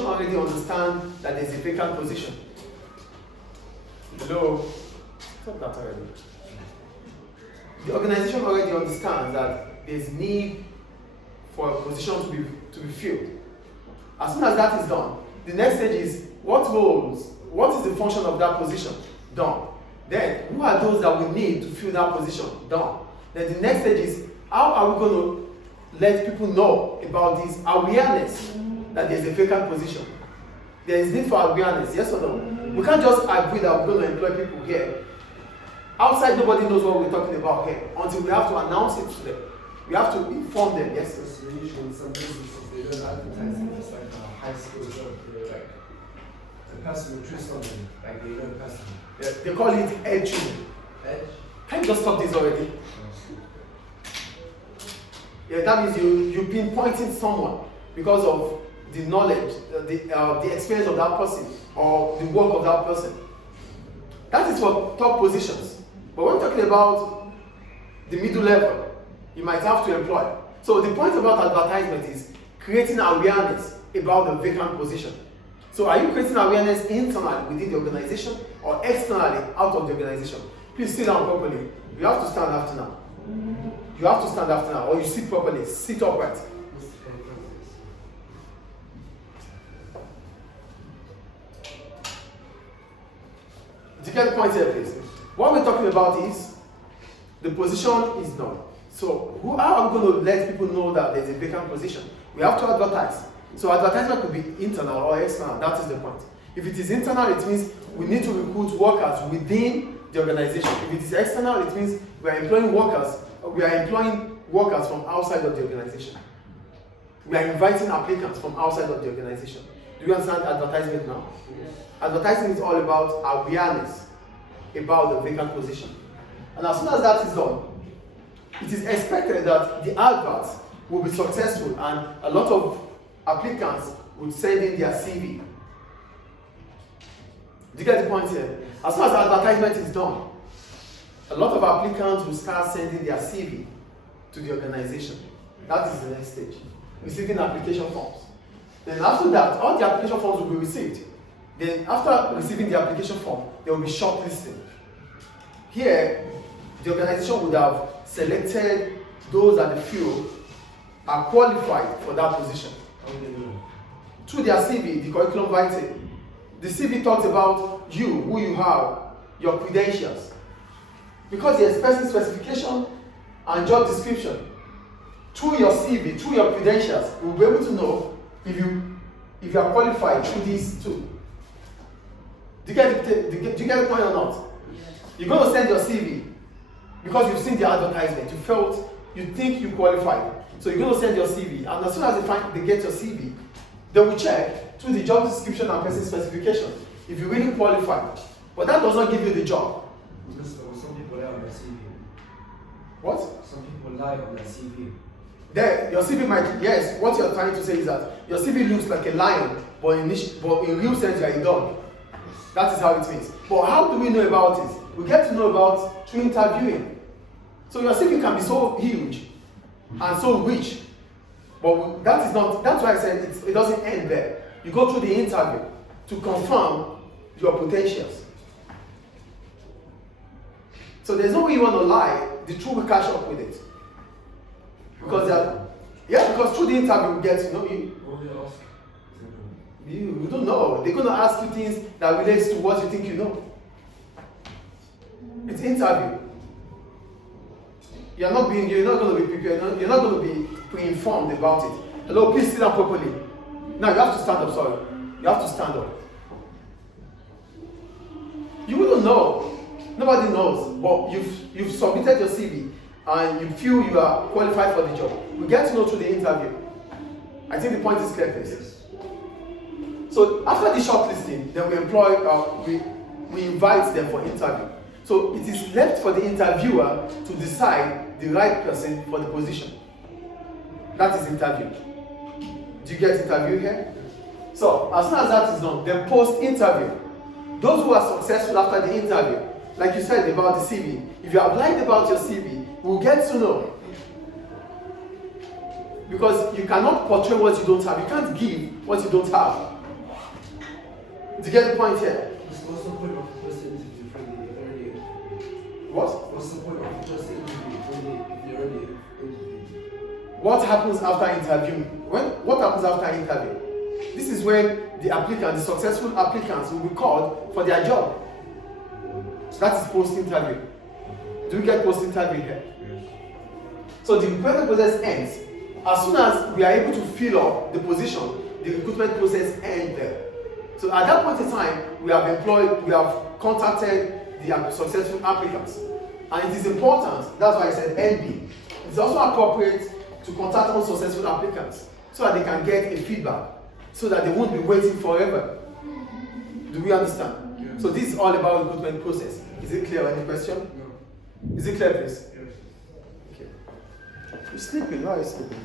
organization already understand that there's a vacant position? Hello? Stop that already. The organization already understands that there's need for a position to be filled. As soon as that is done, the next stage is what is the function of that position? Done. Then, who are those that we need to fill that position? Done. Then the next stage is, how are we going to let people know about this awareness that there's a vacant position? There is need for awareness, yes or no? We can't just agree that we're going to employ people here. Outside, nobody knows what we're talking about here until we have to announce it to them. We have to inform them, yes? So usually some businesses, they don't advertise it, it's like a high school job, they're like, the person will choose something, like they know personally. Yeah, they call it edging. Edge? Can you just stop this already? Yeah, that means you've been pointing someone because of the knowledge, the experience of that person, or the work of that person. That is for top positions. But when we're talking about the middle level, you might have to employ. So the point about advertisement is creating awareness about the vacant position. So are you creating awareness internally within the organization or externally out of the organization? Please sit down properly. You have to stand after now. You have to stand after now, or you sit properly, sit upright. Do you get the point here, please? What we're talking about is the position is known. So how are we going to let people know that there's a vacant position? We have to advertise. So advertisement could be internal or external. That is the point. If it is internal, it means we need to recruit workers within the organization. If it is external, it means we are employing workers from outside of the organization. We are inviting applicants from outside of the organization. Do you understand advertisement now? Yes. Advertising is all about awareness about the vacant position. And as soon as that is done, it is expected that the advert will be successful and a lot of applicants will send in their CV. Do you get the point here? As soon as advertisement is done, a lot of applicants will start sending their CV to the organization. That is the next stage. Receiving application forms. Then after that, all the application forms will be received. Then after receiving the application form, there will be shortlisting. Here, the organization would have selected those that they feel are qualified for that position. Through their CV, the curriculum vitae. The CV talks about you, who you are, your credentials. Because there's person specification and job description. Through your CV, through your credentials, we'll be able to know if you are qualified through these two. Do you get the point or not? You're going to send your CV because you've seen the advertisement. You think you qualified. So you're going to send your CV, and as soon as they get your CV, they will check through the job description and person specification if you really qualify. But that does not give you the job. Some people lie on their CV. What? Some people lie on their CV. There, your CV might, yes, what you're trying to say is that your CV looks like a lion, but in real sense you're a dog. That is how it means. But how do we know about it? We get to know about through interviewing. So your CV can be so huge and so rich, but that's why I said it doesn't end there. You go through the interview to confirm your potentials. So there's no way you want to lie, the truth will catch up with it. Because through the interview we get to know you. You don't know. They're going to ask you things that relates to what you think you know. It's interview. You're not going to be prepared. You're not going to be pre-informed about it. Hello, please sit down properly. Now you have to stand up. Sorry, you have to stand up. You wouldn't know. Nobody knows. But you've submitted your CV and you feel you are qualified for the job. We get to know through the interview. I think the point is clear, please. So after the shortlisting, then we invite them for interview. So it is left for the interviewer to decide the right person for the position. That is interview. Do you get interview here? So as soon as that is done, then post-interview. Those who are successful after the interview, like you said about the CV, if you have lied about your CV, we'll get to know. Because you cannot portray what you don't have. You can't give what you don't have. Do you get the point here? What's the point of the first interview if you're already What? What's the point of the first interview if you're already interviewed? What happens after interviewing? What happens after interview? This is when the applicant, the successful applicants will be called for their job. That is post-interview. Do you get post-interview here? Yes. So the recruitment process ends. As soon as we are able to fill up the position, the recruitment process ends there. So at that point in time, we have contacted the successful applicants. And it is important, that's why I said NB. It's also appropriate to contact unsuccessful applicants so that they can get a feedback, so that they won't be waiting forever. Do we understand? Yes. So this is all about the recruitment process. Is it clear? Any question? No. Is it clear, please? Yes. Okay. You're sleeping. Why are you sleeping?